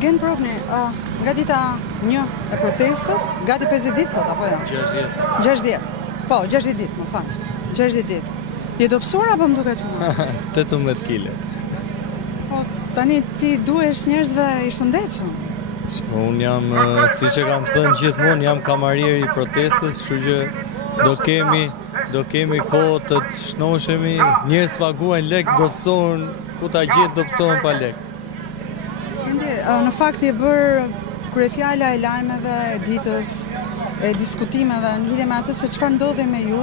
Gen Progni, nga dita 1 e protestës, gati 50 ditë sot, apo jo? 60. Po, 60 ditë, më falë. 60 ditë. Je dobësor apo më duket mua? 18 kg. Po, tani ti duhesh njerëzve i shëndetshëm. Unë jam, siç e kam thënë gjithmonë, jam kamarier i protestës, kështu që do kemi kohë të shnoshemi, njerëz paguajnë lek, dobësohen, ku ta gjetë dobësohen pa lek. Në fakt je bërë kryefjala e lajmeve, e ditës, e diskutimeve në lidhje me atë se çfarë ndodhi me ju.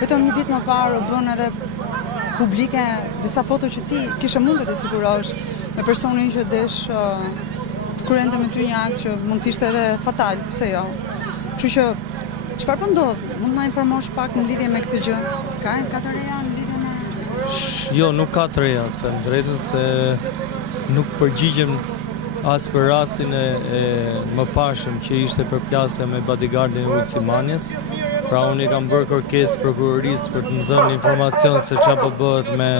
Vetëm një ditë më parë u bën edhe publike disa foto që ti kishe mundur të sigurosh me personin që desh të kryente me ty një akt që mund të ishte edhe fatal, pse jo. Kështu që çfarë po ndodh? Mund të na informosh pak në lidhje me këtë gjë? Ka të reja në lidhje me Jo, nuk ka të reja, të them drejtën se nuk përgjigjem as për rastin e mëparshëm që ishte përplasja me bodyguardin e Ulsimanjes. Pra unë i kam bërë kërkesë prokurorisë për të më dhënë informacion se çfarë po bëhet me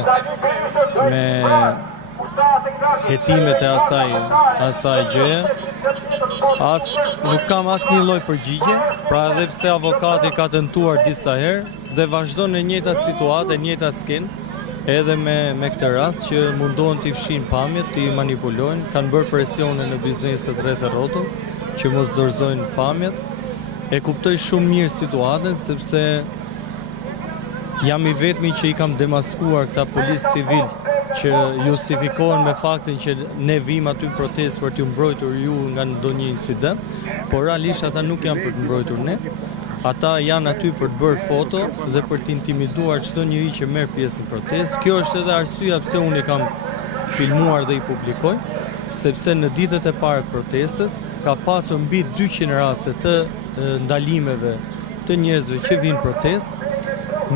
hetimet e asaj gjëje. Nuk kam asnjë lloj përgjigje, pra edhe pse avokati ka tentuar disa herë dhe vazhdon në njëjta situatë, në njëjta skenë. Edhe me këtë rast që mundohen t'i fshin pamjet, t'i manipulojnë, kanë bërë presione në bizneset rreth e rrotën që mos dorëzojnë pamjet. E kuptoj shumë mirë situatën sepse jam i vetmi që i kam demaskuar këta policë civil që justifikohen me faktin që ne vim aty protestë për t'ju mbrojtur ju nga ndonjë incident, por realisht ata nuk janë për të mbrojtur ne. Ata janë aty për të bërë foto dhe për të intimiduar çdo njeri që merr pjesë në protestë. Kjo është edhe arsyeja pse unë i kam filmuar dhe i publikoj, sepse në ditët e parë të protestës ka pasur mbi 200 raste të ndalimeve të njerëzve që vinë protestë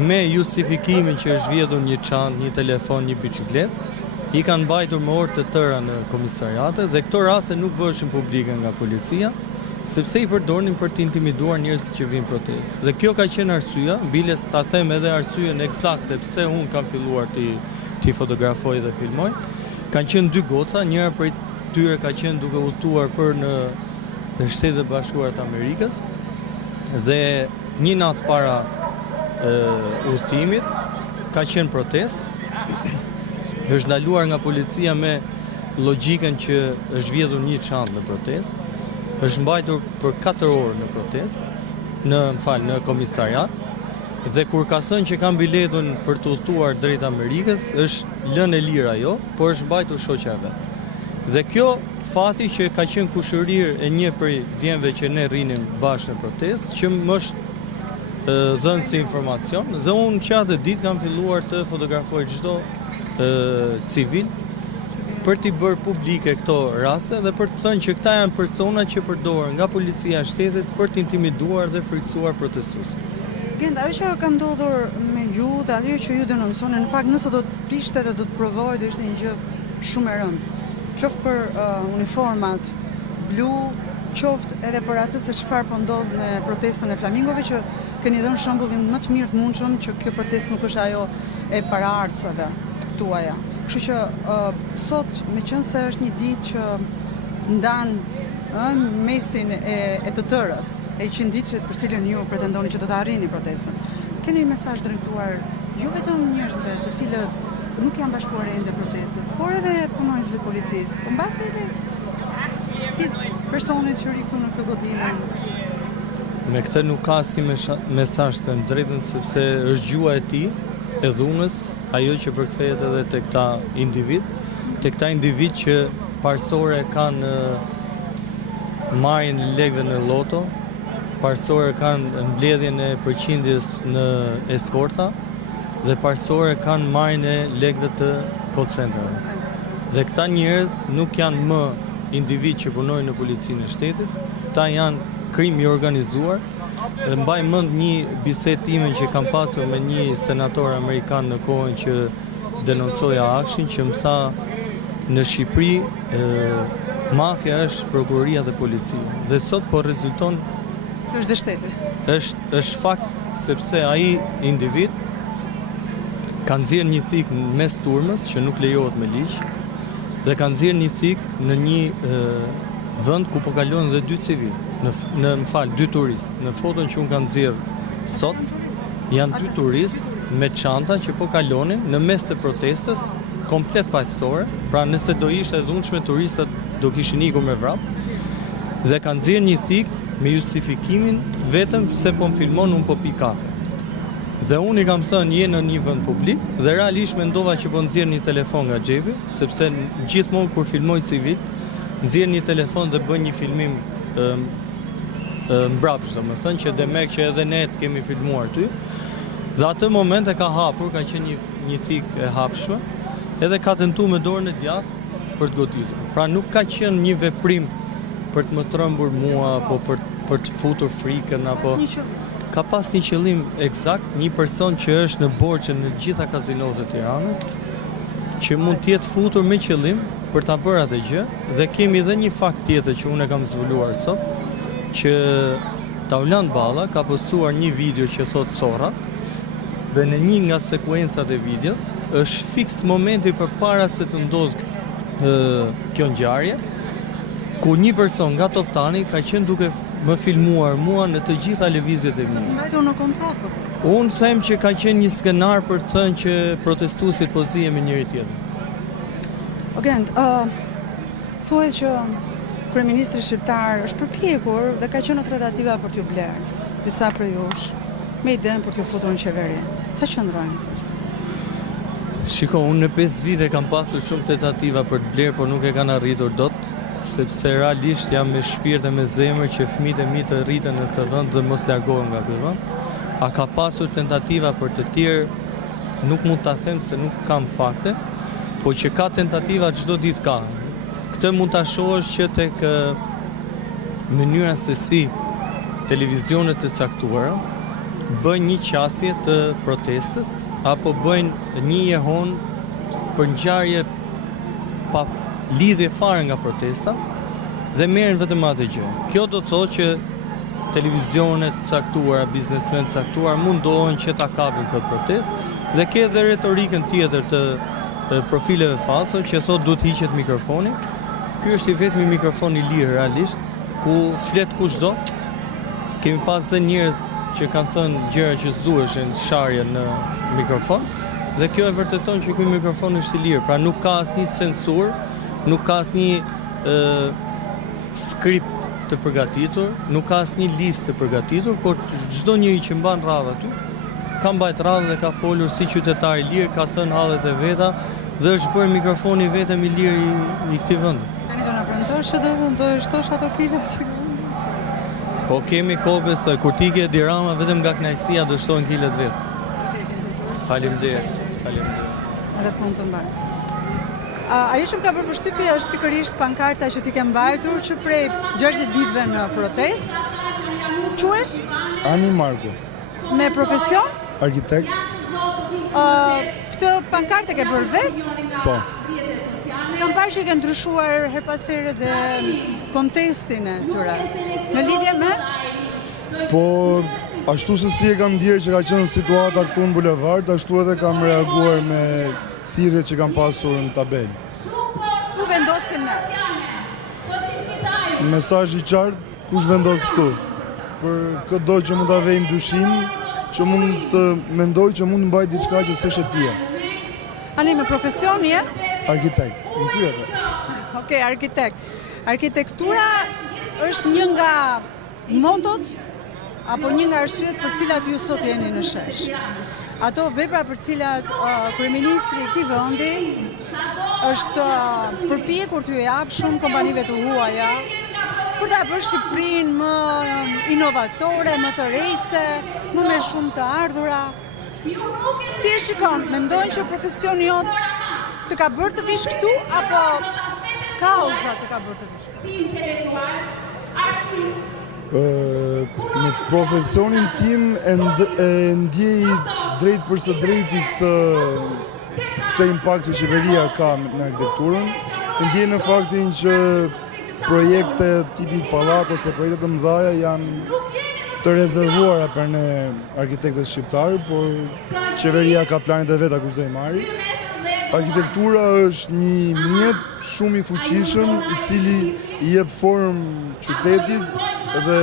me justifikimin që është vjedhur një çantë, një telefon, një biçikletë. I kanë mbajtur me orë të tëra në komisariate dhe këto raste nuk bëheshin publike nga policia, sepse i përdornin për të intimiduar njerëzit që vinë protestë. Dhe kjo ka qenë arsyeja, biles ta them edhe arsyeën eksakte pse unë kam filluar ti fotografoj dhe filmoj. Kanë qenë 2 goca, njëra prej tyre ka qenë duke udhëtuar për në Shtetet e Bashkuara të Amerikës dhe një natë para udhëtimit ka qenë protestë. Është ndaluar nga policia me logjikën që është vjedhur një çantë në protestë. Është mbajtur për 4 orë në protestë, në komisariat, dhe kur ka thënë që kanë biletën për të udhëtuar drejt Amerikës, është lënë e lirë ajo, por është mbajtur shoqja e vet. Dhe kjo fati që ka qenë kushërir e një prej djemve që ne rrinim bashkë në protestë, që më është dhënë si informacion, dhe unë që atë ditë kam filluar të fotografoj çdo civil për t'i bërë publike këto raste dhe për të thënë që këta janë persona që përdoren nga policia e shtetit për t'intimiduar dhe friksuar protestuesit. Gend, ajo që ka ndodhur me ju dhe ajo që ju denonconi, në fakt nëse do të prishte dhe do të provojë, do ishte një gjë shumë e rëndë. Qoftë për uniformat blu, qoftë edhe për atë se çfarë po ndodh me protestën e flamingove, që keni dhënë shembullin më të mirë të mundshëm që kjo protestë nuk është ajo e paraardhësave tuaja. Kështu që sot, meqense është një ditë që ndan mesin e të tërës, e 100 ditëshit për cilën ju pretendoni që do të arrini protestën, keni një mesazh drejtuar jo vetëm njerëzve të cilët nuk janë bashkuar ende protestës, por edhe punonjësve të policisë, por mbasi edhe ti personit që ri këtu në këtë godinë. Me këtë nuk ka si mesazh të drejtën, sepse është gjua e tij, e dhunës, ajo që përkthehet edhe te këta individ që parsore kanë marrjen e lekëve në loto, parsore kanë mbledhjen e përqindjes në eskorta dhe parsore kanë marrjen e lekëve të call centerave. Dhe këta njerëz nuk janë më individ që punojnë në policinë e shtetit, këta janë krim i organizuar. Dhe mbaj mend një bisedë time që kam pasur me një senator amerikan në kohën që denoncoja akshin, që më tha në Shqipëri mafia është prokuroria dhe policia. Dhe sot po rezulton që është dhe shteti. Është fakt sepse ai individ ka nxjerrë një thik mes turmës që nuk lejohet me ligj, dhe kanë nxjerrë një cik në një vend ku po kalon dhe 2 civil, në 2 turistë. Në foton që unë kam nxjerrë sot, janë 2 turistë me çanta që po kalonin në mes të protestës, komplet paqësore, pra nëse do ishte e dhunshme turistët do kishin ikur me vrap, dhe kanë nxjerrë një cik me justifikimin vetëm se po më filmon unë po pi kafe. Dhe unë i kam thënë je në një vend publik dhe realisht mendova që po nxjerr një telefon nga xhepi, sepse gjithmonë kur filmoj civil, nxjerr një telefon dhe bën një filmim mbrapsht, domethënë që demek që edhe ne të kemi filmuar ty. Dhe atë moment e ka hapur, ka qenë një cik e hapshme, edhe ka tentuar me dorën e djathtë për të goditur. Pra nuk ka qenë një veprim për të më trembur mua, apo për të futur frikën, apo ka pas një qëllim eksakt, një person që është në borxhe në gjitha kazinotë e Tiranës, që mund të jetë futur me qëllim për ta bërë atë gjë, dhe kemi edhe një fakt tjetër që unë e kam zbuluar sot, që Taulan Balla ka postuar një video që thot Sorra, dhe në një nga sekuencat e videos është fiks momenti përpara se të ndodhë kjo ngjarje, ku një person nga Top Tani ka qenë duke më filmuar mua në të gjitha lëvizjet e mia. Mbajtur në kontroll po. Unë them që ka qenë një skenar për të thënë që protestuesit po zihen me njëri tjetrin. Ogend, thuhet që kryeministri shqiptar është përpjekur dhe ka qenë në tratativa për t'ju blerë disa prej jush me idenë për t'ju futur në qeveri. Sa qëndrojnë? Shiko, unë në 5 vite kam pasur shumë tentativa për të blerë, por nuk e kanë arritur dot, sepse realisht jam me shpirt e me zemër që fëmijët e mi të rriten në këtë vend dhe mos largohen nga ky vend. A ka pasur tentativa për të tjerë, nuk mund ta them se nuk kam fakte, po që ka tentativa çdo ditë ka. Këtë mund ta shohësh që tek mënyra se si televizionet e caktuara bëjnë një qasje të protestës apo bëjnë një jehon për ngjarje pa lidhje fare nga protesta dhe merren vetëm atë gjë. Kjo do të thotë që televizionet caktuara, biznesmen caktuar mundohen që ta kapin këtë protestë dhe ke edhe retorikën tjetër të profileve falso që thotë duhet hiqet mikrofoni. Ky është i vetmi mikrofon i lirë realisht ku flet kushdo. Kemi pas dhe njerëz që kanë thënë gjëra që s'duheshin sharje në mikrofon dhe kjo e vërteton që ky mikrofon është i lirë, pra nuk ka asnjë censur, nuk ka asnjë skript të përgatitur, nuk ka asnjë listë të përgatitur, por çdo njeri që mban radhë aty ka mbajt radhë dhe ka folur si qytetar i lirë, ka thënë hallet e veta dhe është bërë mikrofoni vetëm i lirë i këtij vendi. Tani do na premtosh që do shtosh ato kila që po kemi kohë besoj, kur ti ke dirama vetëm nga kënaqësia do shtohen kilet vet. Faleminderit. Edhe punë të mbarë. Ajo që më ka bërë përshtypje është pikërisht pankarta që ti ke mbajtur që prej 60 vitëve në protest. Quhesh? Ani Marko. Me profesion? Arkitekt. Këtë pankartë ke bërë vetë? Po. Kam parë që ke ndryshuar her pas here dhe kontekstin e tyre. Në lidhje me? Po, ashtu se si e kam ndjerë që ka qenë situata këtu në bulevard, ashtu edhe kam reaguar me thirrjet që kam pasur në tabelë. Ku vendosim ne? Mesazh i qartë, kush vendos këtu? Për çdo që mund ta vej ndryshim, që mund të mendoj që mund të mbaj diçka që s'është e tij. Ani me profesion je? Arkitekt. Në pyetje. Okej, arkitekt. Arkitektura është një nga motot apo një nga arsyet për cilat ju sot jeni në shesh. Ato vepra për cilat kryeministri i këtij vendi është përpjekur t'ju jap shumë kompanive të huaja për ta bërë Shqipërinë më inovatore, më të rejse, më me shumë të ardhura. Si e shikon, mendojnë që profesioni jot të ka bërë të vish këtu apo kauza të ka bërë të vish këtu? Në profesionin tim e ndjej drejt për së drejti këtë impakt që qeveria ka në arkitekturën. Ndjej në faktin që projekte tipi pallat ose projekte të mëdha janë të rezervuara për ne arkitektët shqiptarë, por qeveria ka planet e veta kush do i marri. arkitektura është një mjet shumë i fuqishëm i cili i jep formë qytetit dhe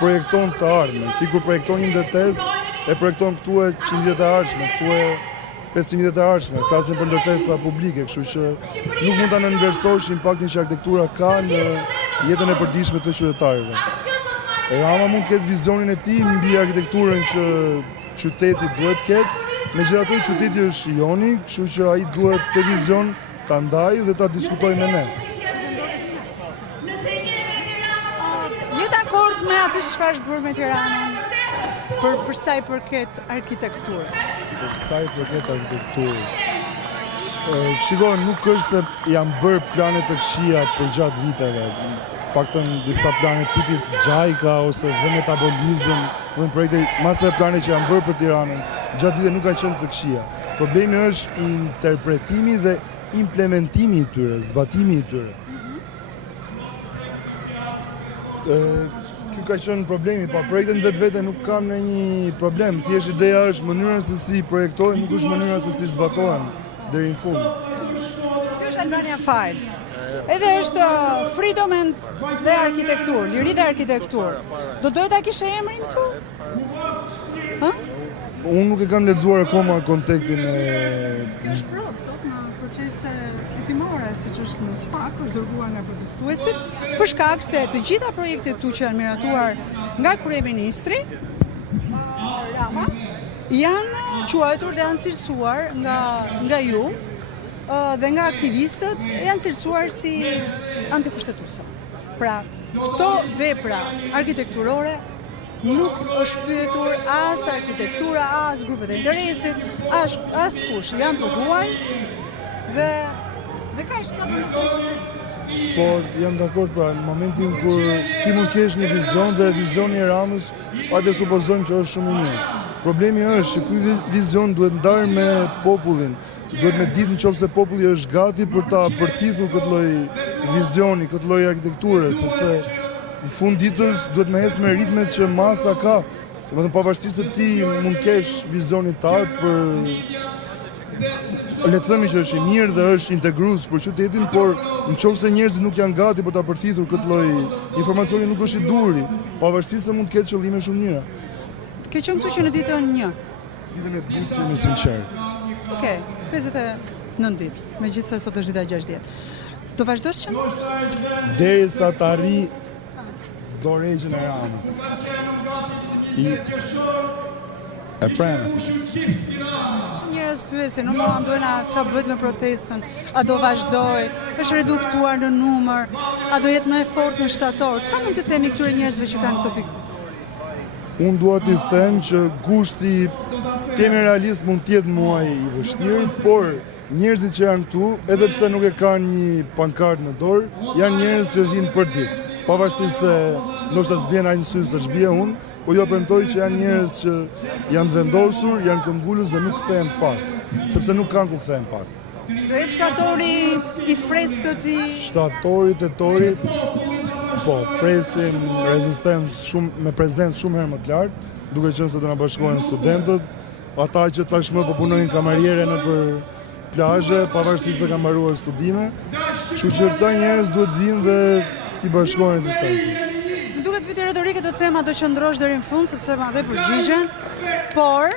projekton të ardhmen. Ti kur projekton një ndërtesë, e projekton këtu e 100 vjet e ardhshme, këtu e 500 vjet e ardhshme, flasim për ndërtesa publike, kështu që nuk mund ta nënversosh impaktin që arkitektura ka në jetën e përditshme të qytetarëve. Rama mund të ketë vizionin e tij mbi arkitekturën që qyteti duhet të ketë, megjithatë qyteti është joni, kështu që ai duhet të vizion ta ndajë dhe ta diskutojë me ne. Je dakord me atë çfarë është bërë me Tiranën për sa i përket arkitekturës? Për sa i përket arkitekturës. Shiko, nuk është se janë bërë plane të këqija për gjatë viteve. Paktën disa plane tipit Gjajka ose dhe metabolizëm, projekte master plane që janë bërë për Tiranën, gjatë vite nuk kanë qenë të këqija. Problemi është interpretimi dhe implementimi i tyre, zbatimi i tyre. Kjo ka qenë problemi, pa projektet në vetë nuk kam në një problem. Thjesht ideja është mënyrën se si projektojnë, nuk është mënyrën se si zbatohen deri në fund. Kjo është Albania Files. Edhe është freedom dhe arkitektur, liri dhe arkitektur. Do doja ta kishe emrin këtu? Ha? Unë nuk e kam lexuar akoma kontekstin e... Kjo është provë sot në procese hetimore, siç është në SPAK, është dërguar nga protestuesit, për shkak se të gjitha projektet tu që janë miratuar nga kryeministri Rama janë quajtur dhe janë cilësuar nga ju dhe nga aktivistët, janë cilësuar si antikushtetuese. Pra, këto vepra arkitekturore nuk është pyetur as arkitektura, as grupet e interesit, as kush, janë të huaj dhe ka ishtë të ndërkohë. Po, jam dakord, pra, në momentin kur ti mund kesh një vizion dhe vizioni i Ramës, atë supozojmë që është shumë i mirë. Problemi është që ky vizion duhet ndarë me popullin, duhet me ditë nëse populli është gati për ta përthithur këtë lloj vizioni, këtë lloj arkitekture, sepse në fund ditës duhet me ecë me ritmet që masa ka. Domethënë pavarësisht se ti mund kesh vizionin tat për le të themi që është i mirë dhe është integrues për qytetin, por nëse njerëzit nuk janë gati për ta përthithur këtë lloj informacioni nuk është i duri, pavarësisht se mund të ketë qëllime shumë mira. Ke qenë këtu që në ditën 1? Ditën e dytë jemi sinqert. Okej, 59 ditë, megjithëse sot është dita 60. Do vazhdosh që derisa të arri dorëheqjen e Ramës. E prema. Shumë njerëz pyesin, nuk mundojnë çfarë bëhet me protestën, a do vazhdoj, është reduktuar në numër, a do jetë më e fortë në shtator. Çfarë mund të themi këtyre njerëzve që kanë këto pikë? Unë dua t'i them që gushti temi realist mund t'jetë muaj i vështirë, por njerëzit që janë këtu, edhe pse nuk e kanë një pankart në dorë, janë njerëz që vinë për ditë. Pavarësisht se ndoshta s'bjen ai në sy se ç'bie unë, po jo premtoj që janë njerëz që janë vendosur, janë këmbgulës dhe nuk kthehen pas, sepse nuk kanë ku kthehen pas. Do jetë shtatori i freskët i Shtatori, tetori, po, presim rezistencë shumë me prezencë shumë herë më të lartë, duke qenë se do na bashkohen studentët, ata që tashmë po punojnë kamariere nëpër plazhe, pavarësisht se kanë mbaruar studime, kështu që këta njerëz duhet të vinë dhe t'i bashkohen rezistencës. Më duket pyetje retorike të them do qëndrosh deri në fund sepse ma dhe përgjigjen, por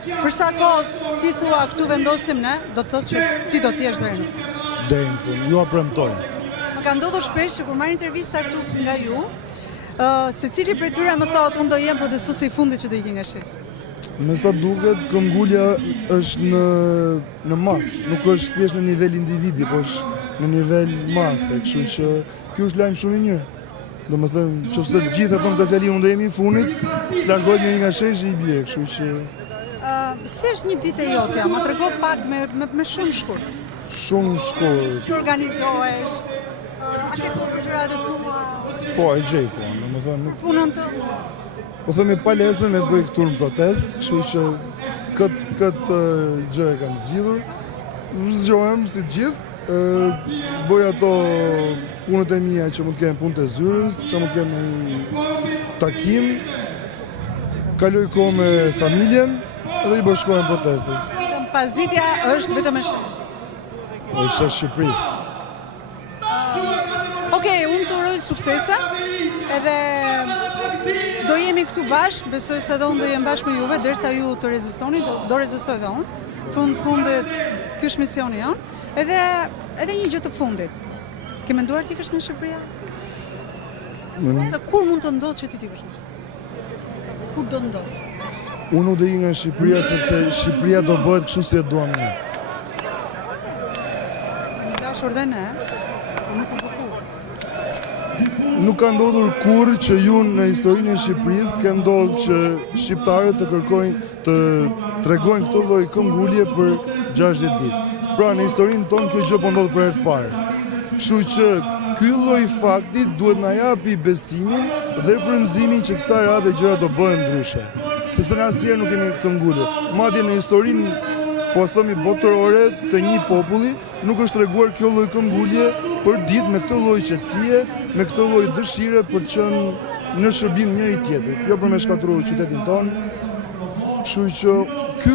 për sa kohë ti thua këtu vendosim ne, do të thotë që ti do të jesh deri në fund. Deri në fund, ju premtoj. Më ka ndodhur shpesh që kur marr intervista këtu nga ju, secili prej tyre më thotë unë do jem protestuesi i fundit që do ikë nga sheshi. Me sa duket, këmbgulja është në masë, nuk është thjesht në nivel individi, po është në nivel mase, kështu që ky është lajm shumë i mirë. Domethënë, nëse të gjithë thonë këtë fjali unë do jemi i fundit, s'largohet njëri nga sheshi i bie, kështu që si është një ditë e jotja? Ma trego pak me shumë shkurt. Shumë shkurt. Si organizohesh? A ke kohë për gjërat e tua? Po, e gjej kohën, domethënë nuk Punën tënde? po themi palesën e bëj këtu në protest, kështu që këtë gjë e kam zgjidhur. Zgjohem si të gjithë, bëj ato punët e mia që mund të kenë punë të zyrës, që mund të kenë një takim, kaloj kohë me familjen dhe i bashkohem protestës. pasditja është vetëm e sheshtë. Është e Shqipërisë. Okej, unë të uroj suksese, edhe do jemi këtu bashkë, besoj se edhe unë do jem bashkë me juve, derisa ju të rezistoni, do rezistoj dhe unë. Fundit, ky është misioni jonë, edhe një gjë të fundit. Ke menduar ti kesh në Shqipëria? Ose kur mund të ndodhë që ti kesh në Shqipëria? Kur do ndodhë? Unë do i nga Shqipëria sepse Shqipëria do bëhet kështu si e duam ne. Një lash ordene, nuk u bëku. Nuk ka ndodhur kurrë që ju në historinë e Shqipërisë ka ndodhur që shqiptarët të kërkojnë të tregojnë këtë lloj këmbgulje për 60 ditë. Pra në historinë tonë kjo gjë po ndodh për herë të parë. Kështu që ky lloj fakti duhet na japi besimin dhe frymëzimin që kësaj radhe gjëra do bëhen ndryshe. Sepse ne asnjëherë nuk kemi këmbgulur. Madje në historinë po themi botërore të një populli nuk është treguar kjo lloj këmbgulje për ditë me këtë lloj qetësie, me këtë lloj dëshire për të qenë në shërbim njëri tjetrit, jo për me shkatërruar qytetin tonë. Kështu që ky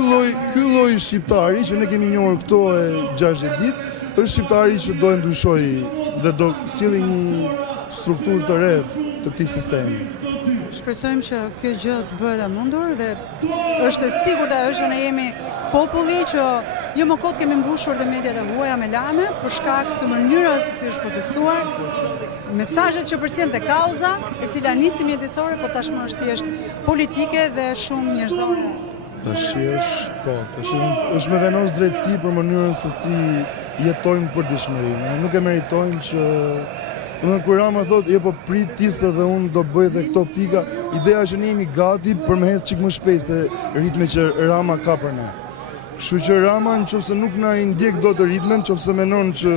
lloj shqiptari që ne kemi njohur këto e 60 ditë, është shqiptari që do e ndryshojë dhe do sjellë një strukturë të re të këtij sistemi. Shpresojmë që kjo gjë të bëhet e mundur dhe është e sigurt që ne jemi populli që jo më kot kemi mbushur dhe mediat e huaja me lajme për shkak të mënyrës si është protestuar, mesazhet që përcjell te kauza, e cila nisi mjedisore, po tashmë është thjesht politike dhe shumë njerëzore. Tash është me venos drejtësi për mënyrën se si jetojmë për dëshmërinë. Nuk e meritojmë që kur Rama thotë, po prit ti se dhe unë do bëj dhe këto pika, ideja është që ne jemi gati për me hecë çik më shpejt se ritme që Rama ka për ne. Kështu që Rama nëse nuk na i ndjek dot ritmen, nëse mendon që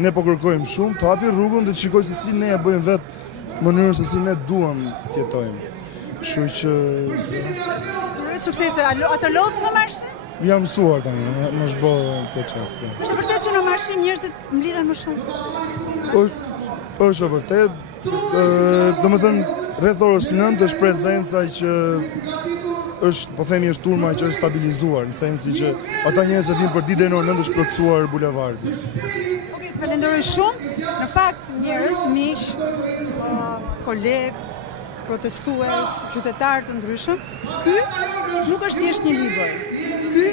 ne po kërkojmë shumë, të hapi rrugën dhe të shikojë se si ne e bëjmë vetë mënyrën se si ne duam të jetojmë. Kështu që suksese, atë lodh në marshim? Jam mësuar tani, më shbo proces. Është vërtet që në marshim njerëzit mblidhen më shumë? Është vërtet, domethënë rreth orës 9 është prezenca që është, po themi, është turma që është stabilizuar, në sensi që ata njerëz që vinë për ditë deri në orën 9 është plotësuar bulevardi. Okej, falenderoj shumë. Në fakt njerëz, miq, kolegë, protestues, qytetarë të ndryshëm, ky nuk është thjesht një libër. Ky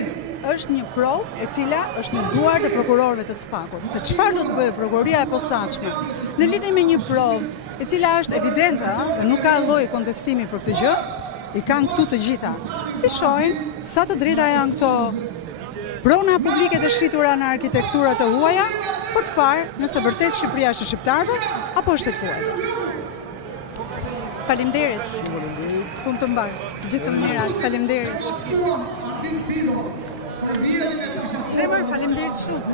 është një provë e cila është në duart e prokurorëve të SPAK-ut. Se çfarë do të bëjë prokuroria e posaçme në lidhje me një provë e cila është evidente dhe nuk ka lloj kontestimi për këtë gjë, i kanë këtu të gjitha. Të shohin sa të drejta janë këto prona publike të shqitura në arkitekturat e huaja për të parë nëse vërtet Shqipëria është e shqiptarëve apo është e huaj. Faleminderit. Punë të mbar. Gjithë të mirat. Faleminderit. Zemër, faleminderit shumë.